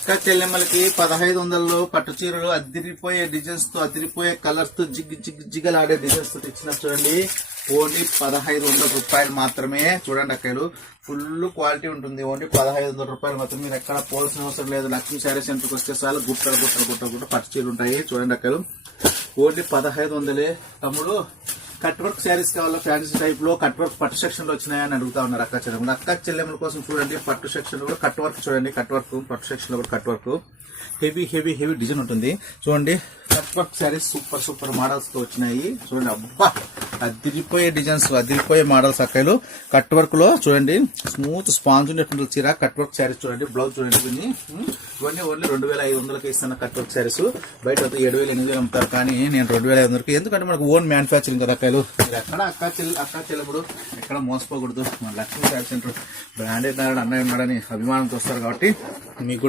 అక్క చెల్లెమ్మలకి 1500లో పట్టు చీరలు అదిరిపోయే డిజైన్స్ తో అదిరిపోయే కలర్స్ తో జిగ్గలాడే డిజైన్స్ తో ఇచ్చిన చూడండి. ఓన్లీ 1500 రూపాయలు మాత్రమే. చూడండి అక్కలు ఫుల్ క్వాలిటీ ఉంటుంది. ఓన్లీ 1500 రూపాయలు మాత్రం. మీరు ఎక్కడ పోల్సిన అవసరం లేదు. లక్ష్మీ శారీ సెంటర్కి వచ్చే చాలు గుట్టలు పట్టు చీరలు ఉంటాయి. చూడండి అక్కలు ఓన్లీ 1500. తమ్ముడు కట్ వర్క్ శారీస్ కావాలా, ఫ్యాన్సీ టైప్ లో కట్ వర్క్ పట్టు సెక్షన్ లో వచ్చినాయని అడుగుతా ఉన్నారు అక్క చెల్లెమ్మలు. అక్క చెల్లెమ్మల కోసం చూడండి పట్టు సెక్షన్ లో కూడా కట్ వర్క్ చూడండి. కట్ వర్క్ పట్టు సెక్షన్ లో కూడా కట్ వర్క్ హెవీ డిజైన్ ఉంటుంది. చూడండి cut work saris super models తో వచ్చినాయి. చూడండి అబ్బా అదిరిపోయే డిజైన్స్ అదిరిపోయే మోడల్స్ అక్కలు. కట్ వర్క్ లో చూడండి స్మూత్ స్పాంజ్ ఉండేటువంటి చీర కట్ వర్క్ శారీస్ చూడండి. బ్లౌజ్ చూడండి. ఇవన్నీ ఓన్లీ 2500కి ఇస్తున్న కట్ వర్క్ శారీస్. బయట 7000-8000 అమ్ముతారు, కానీ నేను 2500కి. ఎందుకంటే మనకు ఓన్ మ్యానుఫ్యాక్చరింగ్ కదా అక్కలు. మీరు ఎక్కడ అక్క చెల్లెప్పుడు ఎక్కడ మోసపోకూడదు. మన లక్ష్మీ శారీ సెంటర్ బ్రాండెడ్ అన్నయ్య ఉన్నాడని అభిమానంతో వస్తారు కాబట్టి మీకు